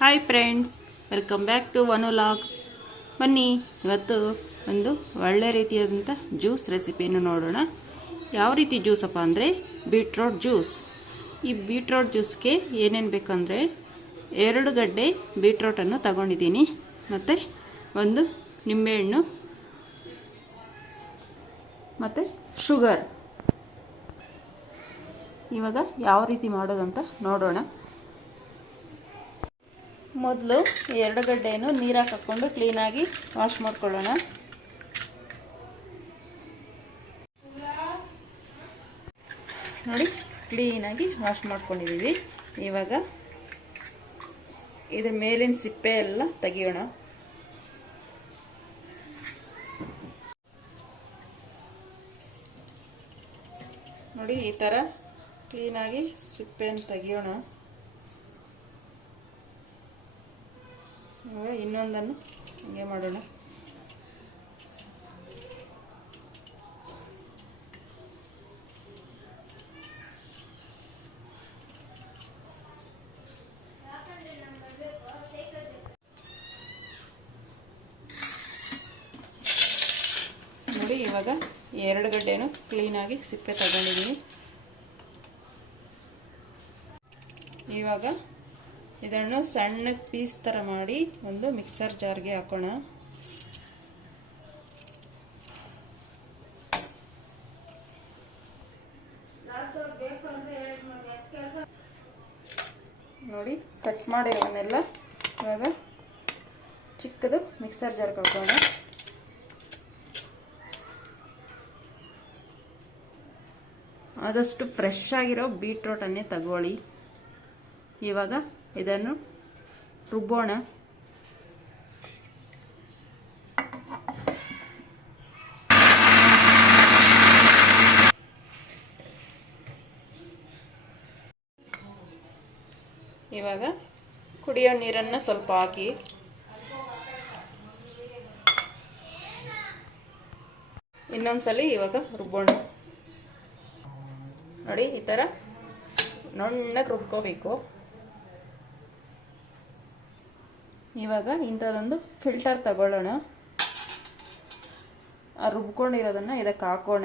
Hi friends, welcome back to Vanu vlogs. ಬನ್ನಿ, ಇವತ್ತು ಒಂದು ಒಳ್ಳೆ ರೀತಿಯಾದಂಥ ಜ್ಯೂಸ್ ರೆಸಿಪಿಯನ್ನು ನೋಡೋಣ. ಯಾವ ರೀತಿ ಜ್ಯೂಸಪ್ಪ ಅಂದರೆ ಬೀಟ್ರೋಟ್ ಜ್ಯೂಸ್. ಈ ಬೀಟ್ರೋಟ್ ಜ್ಯೂಸ್ಗೆ ಏನೇನು ಬೇಕಂದರೆ 2 ಗಡ್ಡೆ ಬೀಟ್ರೋಟನ್ನು ತಗೊಂಡಿದ್ದೀನಿ, ಮತ್ತು ಒಂದು ನಿಂಬೆಹಣ್ಣು ಮತ್ತು ಶುಗರ್. ಇವಾಗ ಯಾವ ರೀತಿ ಮಾಡೋದಂತ ನೋಡೋಣ. ಮೊದಲು 2 ಗಡ್ಡೆಯನ್ನು ನೀರಾಗಿ ಹಾಕ್ಕೊಂಡು ಕ್ಲೀನಾಗಿ ವಾಶ್ ಮಾಡ್ಕೊಳ್ಳೋಣ. ನೋಡಿ, ಕ್ಲೀನಾಗಿ ವಾಶ್ ಮಾಡ್ಕೊಂಡಿದ್ದೀವಿ. ಇವಾಗ ಇದ್ರ ಮೇಲಿನ ಸಿಪ್ಪೆ ಎಲ್ಲ ತೆಗಿಯೋಣ. ನೋಡಿ, ಈ ಥರ ಕ್ಲೀನಾಗಿ ಸಿಪ್ಪೆಯನ್ನು ತೆಗಿಯೋಣ. ಇವಾಗ ಇನ್ನೊಂದನ್ನು ಹೀಗೆ ಮಾಡೋಣ. ನೋಡಿ, ಇವಾಗ 2 ಗಡ್ಡೆನೂ ಕ್ಲೀನಾಗಿ ಸಿಪ್ಪೆ ತಗೊಂಡಿದ್ದೀನಿ. ಇವಾಗ ಇದನ್ನು ಸಣ್ಣ ಪೀಸ್ ಥರ ಮಾಡಿ ಒಂದು ಮಿಕ್ಸರ್ ಜಾರ್ಗೆ ಹಾಕೋಣ. ನೋಡಿ, ಕಟ್ ಮಾಡಿರೋವನ್ನೆಲ್ಲ ಇವಾಗ ಚಿಕ್ಕದು ಮಿಕ್ಸರ್ ಜಾರ್ಗೆ ಹಾಕೋಣ. ಆದಷ್ಟು ಫ್ರೆಶ್ ಆಗಿರೋ ಬೀಟ್ರೋಟನ್ನೇ ತಗೊಳ್ಳಿ. ಇವಾಗ ಇದನ್ನು ರುಬ್ಬೋಣ. ಇವಾಗ ಕುಡಿಯೋ ನೀರನ್ನು ಸ್ವಲ್ಪ ಹಾಕಿ ಇನ್ನೊಂದ್ಸಲಿ ಇವಾಗ ರುಬ್ಬೋಣ. ನೋಡಿ, ಈ ಥರ ನುಣ್ಣಗೆ ರುಬ್ಕೋಬೇಕು. ಇವಾಗ ಇಂಥದ್ದೊಂದು ಫಿಲ್ಟರ್ ತಗೊಳ್ಳೋಣ. ಆ ರುಬ್ಕೊಂಡಿರೋದನ್ನು ಇದಕ್ಕೆ ಹಾಕೋಣ.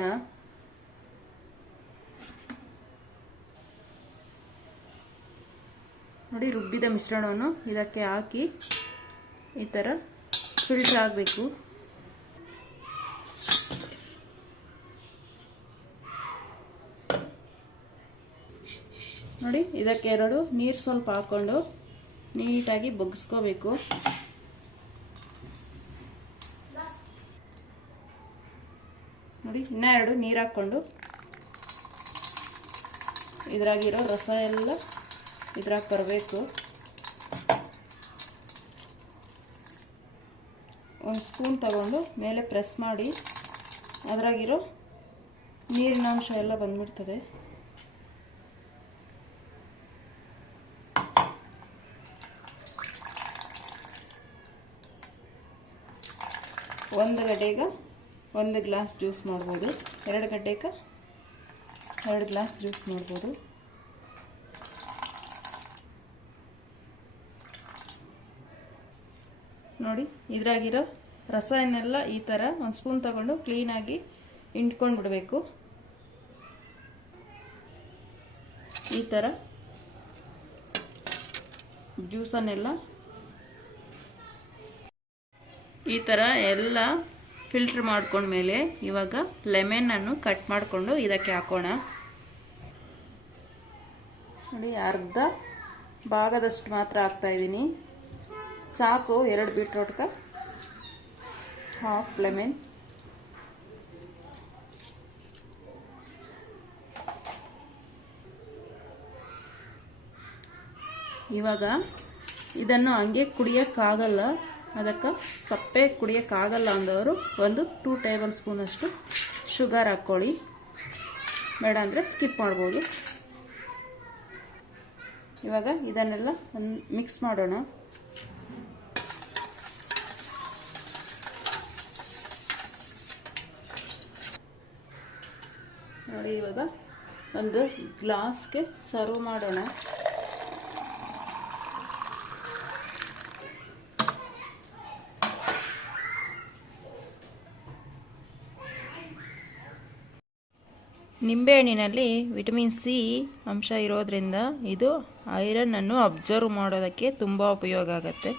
ನೋಡಿ, ರುಬ್ಬಿದ ಮಿಶ್ರಣವನ್ನು ಇದಕ್ಕೆ ಹಾಕಿ ಈ ಥರ ಫಿಲ್ಟರ್ ಆಗಬೇಕು. ನೋಡಿ, ಇದಕ್ಕೆ 2 ನೀರು ಸ್ವಲ್ಪ ಹಾಕ್ಕೊಂಡು ನೀಟಾಗಿ ಬಗ್ಗಿಸ್ಕೋಬೇಕು. ನೋಡಿ, ಇನ್ನೂ 2 ನೀರು ಹಾಕ್ಕೊಂಡು ಇದ್ರಾಗಿರೋ ರಸ ಎಲ್ಲ ಇದ್ರಾಗ ಬರಬೇಕು. 1 ಸ್ಪೂನ್ ತಗೊಂಡು ಮೇಲೆ ಪ್ರೆಸ್ ಮಾಡಿ ಅದ್ರಾಗಿರೋ ನೀರಿನ ಅಂಶ ಎಲ್ಲ ಬಂದ್ಬಿಡ್ತದೆ. ಒಂದು ಗಡ್ಡೆಗೆ 1 ಗ್ಲಾಸ್ ಜ್ಯೂಸ್ ಮಾಡ್ಬೋದು, 2 ಗಡ್ಡೆಗೆ 2 ಗ್ಲಾಸ್ ಜ್ಯೂಸ್ ಮಾಡ್ಬೋದು. ನೋಡಿ, ಇದ್ರಾಗಿರೋ ರಸನೆಲ್ಲ ಈ ಥರ 1 ಸ್ಪೂನ್ ತಗೊಂಡು ಕ್ಲೀನಾಗಿ ಹಿಂಡ್ಕೊಂಡು ಬಿಡಬೇಕು. ಈ ಥರ ಜ್ಯೂಸನ್ನೆಲ್ಲ ಈ ಥರ ಎಲ್ಲ ಫಿಲ್ಟರ್ ಮಾಡ್ಕೊಂಡ್ಮೇಲೆ ಇವಾಗ ಲೆಮನನ್ನು ಕಟ್ ಮಾಡಿಕೊಂಡು ಇದಕ್ಕೆ ಹಾಕೋಣ. ನೋಡಿ, ಅರ್ಧ ಭಾಗದಷ್ಟು ಮಾತ್ರ ಹಾಕ್ತಾಯಿದ್ದೀನಿ. ಸಾಕು 2 ಬೀಟ್ರೋಟ್ಗೆ ಹಾಫ್ ಲೆಮನ್. ಇವಾಗ ಇದನ್ನು ಹಂಗೆ ಕುಡಿಯೋಕ್ಕಾಗಲ್ಲ, ಅದಕ್ಕೆ ಸಪ್ಪೆ ಕುಡಿಯೋಕ್ಕಾಗಲ್ಲ ಅಂದವರು 2 ಟೇಬಲ್ ಸ್ಪೂನ್ ಅಷ್ಟು ಶುಗರ್ ಹಾಕ್ಕೊಳ್ಳಿ. ಬೇಡ ಅಂದರೆ ಸ್ಕಿಪ್ ಮಾಡ್ಬೋದು. ಇವಾಗ ಇದನ್ನೆಲ್ಲ ಮಿಕ್ಸ್ ಮಾಡೋಣ. ನೋಡಿ, ಇವಾಗ ಒಂದು ಗ್ಲಾಸ್ಗೆ ಸರ್ವ್ ಮಾಡೋಣ. ನಿಂಬೆಹಣ್ಣಿನಲ್ಲಿ ವಿಟಮಿನ್ ಸಿ ಅಂಶ ಇರೋದ್ರಿಂದ ಇದು ಐರನ್ನನ್ನು ಅಬ್ಸರ್ವ್ ಮಾಡೋದಕ್ಕೆ ತುಂಬ ಉಪಯೋಗ ಆಗುತ್ತೆ.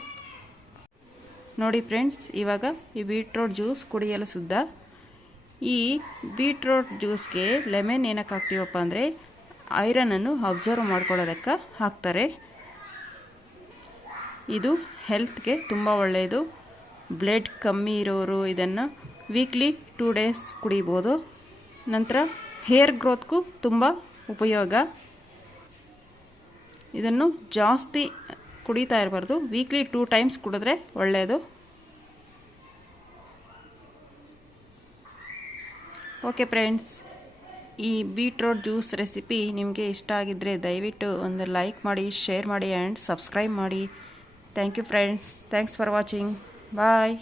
ನೋಡಿ ಫ್ರೆಂಡ್ಸ್, ಇವಾಗ ಈ ಬೀಟ್ರೋಟ್ ಜ್ಯೂಸ್ ಕುಡಿಯಲು ಸಿದ್ಧ. ಈ ಬೀಟ್ರೋಟ್ ಜ್ಯೂಸ್ಗೆ ಲೆಮನ್ ಏನಕ್ಕೆ ಹಾಕ್ತೀವಪ್ಪ ಅಂದರೆ ಐರನ್ನನ್ನು ಅಬ್ಸರ್ವ್ ಮಾಡ್ಕೊಳ್ಳೋದಕ್ಕೆ ಹಾಕ್ತಾರೆ. ಇದು ಹೆಲ್ತ್ಗೆ ತುಂಬ ಒಳ್ಳೆಯದು. ಬ್ಲಡ್ ಕಮ್ಮಿ ಇರೋರು ಇದನ್ನು ವೀಕ್ಲಿ 2 ಡೇಸ್ ಕುಡಿಬೋದು. ನಂತರ ಹೇರ್ ಗ್ರೋತ್ಗೂ ತುಂಬ ಉಪಯೋಗ. ಇದನ್ನು ಜಾಸ್ತಿ ಕುಡಿತಾ ಇರಬಾರ್ದು, ವೀಕ್ಲಿ 2 ಟೈಮ್ಸ್ ಕುಡಿದ್ರೆ ಒಳ್ಳೆಯದು. ಓಕೆ ಫ್ರೆಂಡ್ಸ್, ಈ ಬೀಟ್ರೋಟ್ ಜ್ಯೂಸ್ ರೆಸಿಪಿ ನಿಮಗೆ ಇಷ್ಟ ಆಗಿದ್ದರೆ ದಯವಿಟ್ಟು ಒಂದು ಲೈಕ್ ಮಾಡಿ, ಶೇರ್ ಮಾಡಿ ಆ್ಯಂಡ್ ಸಬ್ಸ್ಕ್ರೈಬ್ ಮಾಡಿ. Thank you friends. Thanks for watching. Bye.